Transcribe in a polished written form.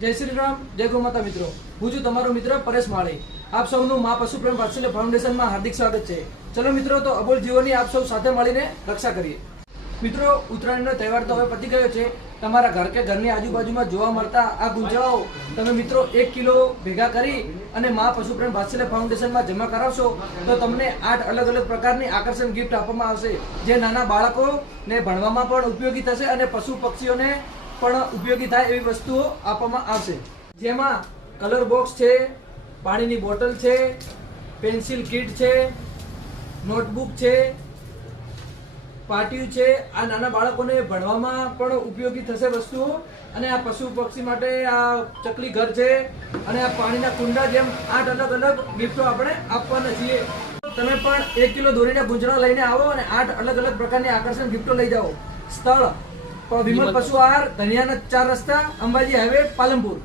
જય શ્રી રામ, જય ગૌ માતા મિત્રો. હું છું તમારો મિત્ર પરેશ માળી. આપ સૌનું મા પશુ પ્રેમ વાત્સલ્ય ફાઉન્ડેશનમાં હાર્દિક સ્વાગત છે. ચલો મિત્રો, તો અબોલ જીવોની આપ સૌ સાથે મળીને રક્ષા કરીએ. મિત્રો, ઉત્તરાયણનો તહેવાર તો હવે પતી ગયો છે. તમારા ઘર કે ઘરની આજુબાજુમાં જોવા મળતા આ ગુંજાઓ તમે મિત્રો 1 કિલો ભેગા કરી અને મા પશુ પ્રેમ વાત્સલ્ય ફાઉન્ડેશનમાં જમા કરાવશો તો તમને 8 અલગ અલગ પ્રકારની આકર્ષણ ગિફ્ટ આપવામાં આવશે, જે નાના બાળકોને ભણવામાં પણ ઉપયોગી થશે અને પશુ પક્ષીઓને પણ ઉપયોગી થાય એવી વસ્તુઓ આપવામાં આવશે. જેમાં કલર બોક્સ છે, પાણીની બોટલ છે, પેન્સિલ કિટ છે, નોટબુક છે, પાટિયું છે. આ નાના બાળકોને ભણવામાં પણ ઉપયોગી થશે વસ્તુઓ. અને આ પશુ પક્ષી માટે આ ચકલી ઘર છે અને આ પાણીના કુંડા, જેમ 8 અલગ અલગ ગિફ્ટો આપણે આપવાના છીએ. તમે પણ 1 કિલો દોરીના ગુંજરા લઈને આવો અને 8 અલગ અલગ પ્રકારની આકર્ષણ ગિફ્ટો લઈ જાઓ. સ્થળ વિમલ પશુ આહાર, ધનિયાના 4 રસ્તા, અંબાજી હાઈવે, પાલનપુર.